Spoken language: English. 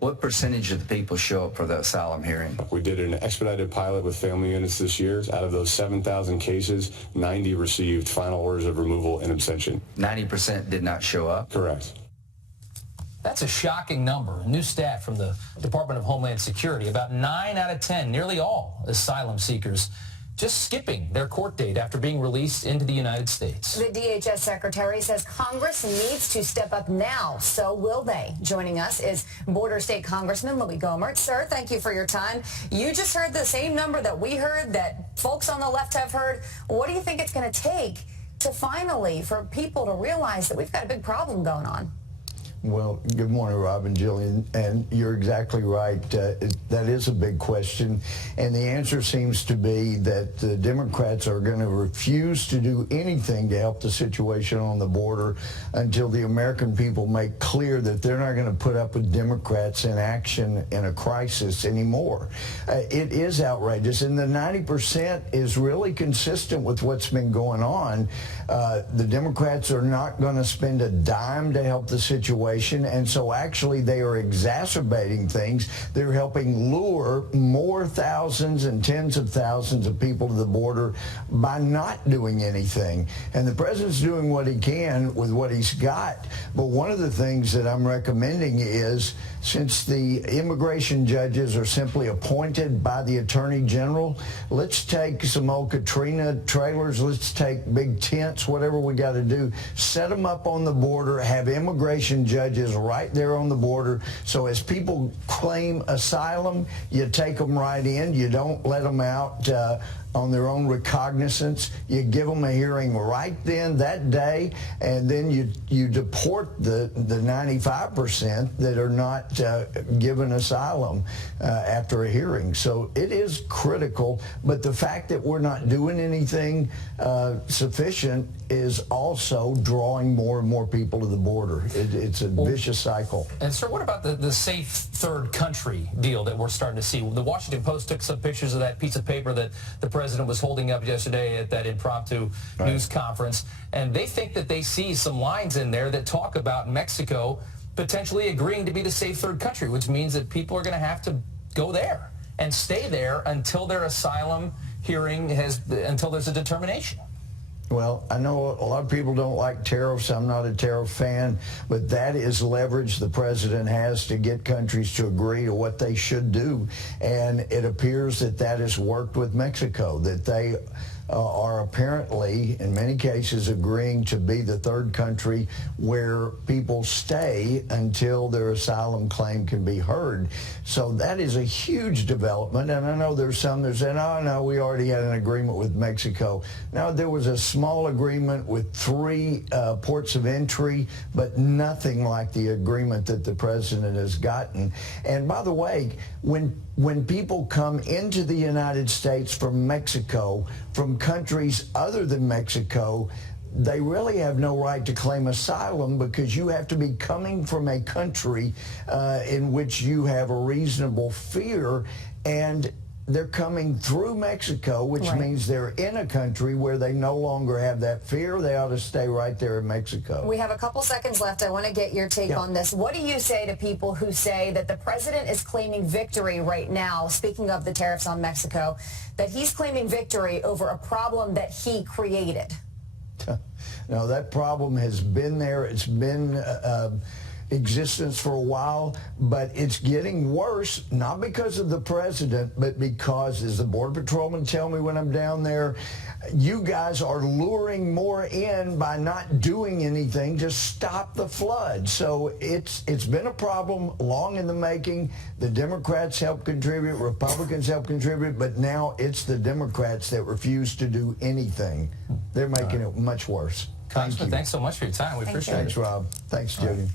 What percentage of the people show up for the asylum hearing? We did an expedited pilot with family units this year. Out of those 7,000 cases, 90 received final orders of removal and abstention. 90% did not show up? Correct. That's a shocking number. A new stat from the Department of Homeland Security. About 9 out of 10, nearly all asylum seekers, just skipping their court date after being released into the United States. The DHS secretary says Congress needs to step up now. So will they? Joining us is Border State Congressman Louie Gohmert. Sir, thank you for your time. You just heard the same number that we heard, that folks on the left have heard. What do you think it's going to take to finally, for people to realize that we've got a big problem going on? Well, good morning, Rob and Jillian, and you're exactly right. That is a big question, and the answer seems to be that the Democrats are going to refuse to do anything to help the situation on the border until the American people make clear that they're not going to put up with Democrats in action in a crisis anymore. It is outrageous, and the 90% is really consistent with what's been going on. The Democrats are not going to spend a dime to help the situation. And so actually they are exacerbating things. They're helping lure more thousands and tens of thousands of people to the border by not doing anything. And the president's doing what he can with what he's got. But one of the things that I'm recommending is, since the immigration judges are simply appointed by the Attorney General, let's take some old Katrina trailers, let's take big tents, whatever we got to do, set them up on the border, have immigration judges right there on the border. So as people claim asylum, you take them right in. You don't let them out on their own recognizance. You give them a hearing right then, that day, and then you deport the 95% that are not given asylum after a hearing. So it is critical, but the fact that we're not doing anything sufficient is also drawing more and more people to the border. It's a vicious cycle. And sir, what about the safe third country deal that we're starting to see? The Washington Post took some pictures of that piece of paper that the president was holding up yesterday at that impromptu news conference, and they think that they see some lines in there that talk about Mexico potentially agreeing to be the safe third country, which means that people are going to have to go there and stay there until their asylum hearing until there's a determination. Well, I know a lot of people don't like tariffs. I'm not a tariff fan, but that is leverage the president has to get countries to agree to what they should do. And it appears that that has worked with Mexico, that they are apparently, in many cases, agreeing to be the third country where people stay until their asylum claim can be heard. So that is a huge development. And I know there's some that say, oh, no, we already had an agreement with Mexico. Now, there was a small agreement with 3 ports of entry, but nothing like the agreement that the president has gotten. And by the way, when people come into the United States from Mexico, from countries other than Mexico, they really have no right to claim asylum, because you have to be coming from a country in which you have a reasonable fear, and they're coming through Mexico, which means they're in a country where they no longer have that fear. They ought to stay right there in Mexico. We have a couple seconds left. I want to get your take on this. What do you say to people who say that the president is claiming victory right now, speaking of the tariffs on Mexico, that he's claiming victory over a problem that he created? No, that problem has been there. It's been existence for a while, but it's getting worse, not because of the president, but because, as the Border Patrolmen tell me when I'm down there, you guys are luring more in by not doing anything to stop the flood. So it's been a problem long in the making. The Democrats help contribute, Republicans help contribute, but now it's the Democrats that refuse to do anything. They're making it much worse. Congressman, thanks so much for your time. We appreciate it. Thanks, Rob. Thanks, Judy.